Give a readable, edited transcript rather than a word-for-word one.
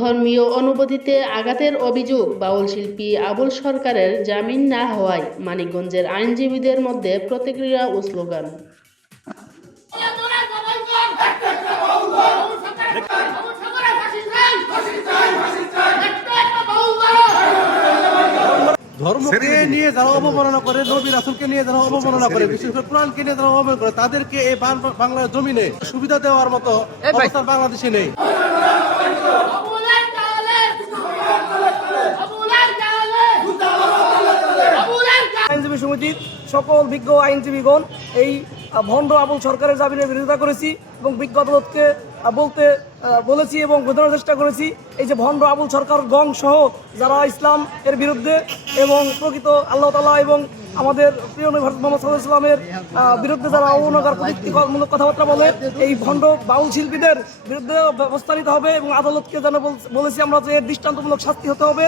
ধর্মীয় অনুভূতিতে আঘাতের অভিযোগ বাউল শিল্পী আবুল সরকারের জামিন না হওয়ায় মানিকগঞ্জের আইনজীবীদের মধ্যে প্রতিক্রিয়া ও স্লোগান। ধর্মকে নিয়ে যারা অবমাননা করে, নবী রাসূলকে নিয়ে যারা অবমাননা করে, বিশেষ করে কোরআনকে নিয়ে যারা অবমাননা করে, তাদেরকে এই বাংলার জমিনে সুবিধা দেওয়ার মতো অবস্থা বাংলাদেশে নেই। আইনজীবী সমিতির সকল বিজ্ঞ আইনজীবীগণ এই ভণ্ড আবুল সরকারের জামিনের বিরোধিতা করেছি এবং বিজ্ঞ আদালতকে বলেছি এবং বোঝানোর চেষ্টা করেছি এই যে ভণ্ড আবুল সরকার গং সহ যারা ইসলাম এর বিরুদ্ধে এবং প্রকৃত আল্লাহ তাআলা এবং আমাদের প্রিয় নবী হযরত মুহাম্মদ সাল্লাল্লাহু আলাইহি ওয়াসাল্লামের বিরুদ্ধে যারা অবমাননাকর কটূক্তিমূলক কথাবার্তা বলে এই ভণ্ড বাউল শিল্পীদের বিরুদ্ধে ব্যবস্থা নিতে হবে এবং আদালতকে যেন বলেছি আমরা যে এর দৃষ্টান্তমূলক শাস্তি হতে হবে।